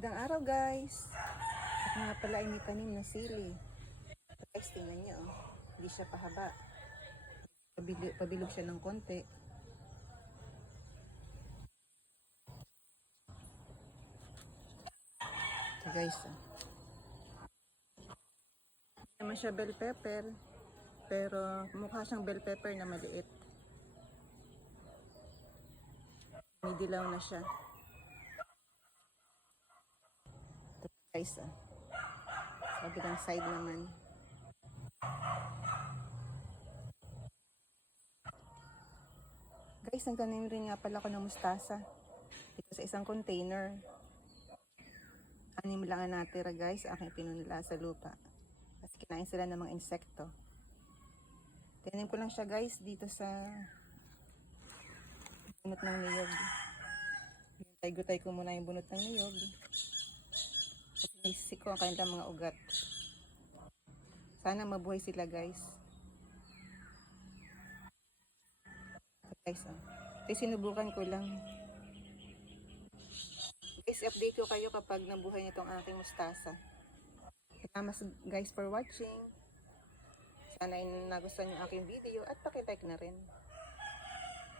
Magandang araw guys. Ako nga pala ay may tanim na sili. Guys, tingnan nyo oh. Hindi siya pahaba. Pabilog siya ng konti. So guys oh. Hindi naman siya bell pepper. Pero mukha siyang bell pepper na maliit. May dilaw na siya. Ito guys oh. Sa kabilang side naman. Guys, nagtanim rin nga pala ako ng mustasa. Dito sa isang container. 6 lang ang natira guys. Aking pinunla sa lupa. Kasi kinain sila ng mga insekto. Tinanim ko lang siya guys dito sa bunot ng niyog. Gutay-gutay ko muna yung bunot ng niyog. Kasi naisisik ko ang kanilang mga ugat. Sana mabuhay sila guys. Guys, oh. Kasi sinubukan ko lang. Guys, update ko kayo kapag nabuhay nitong aking mustasa. Salamat guys for watching. Sana nagustuhan yung aking video at paki-like na rin.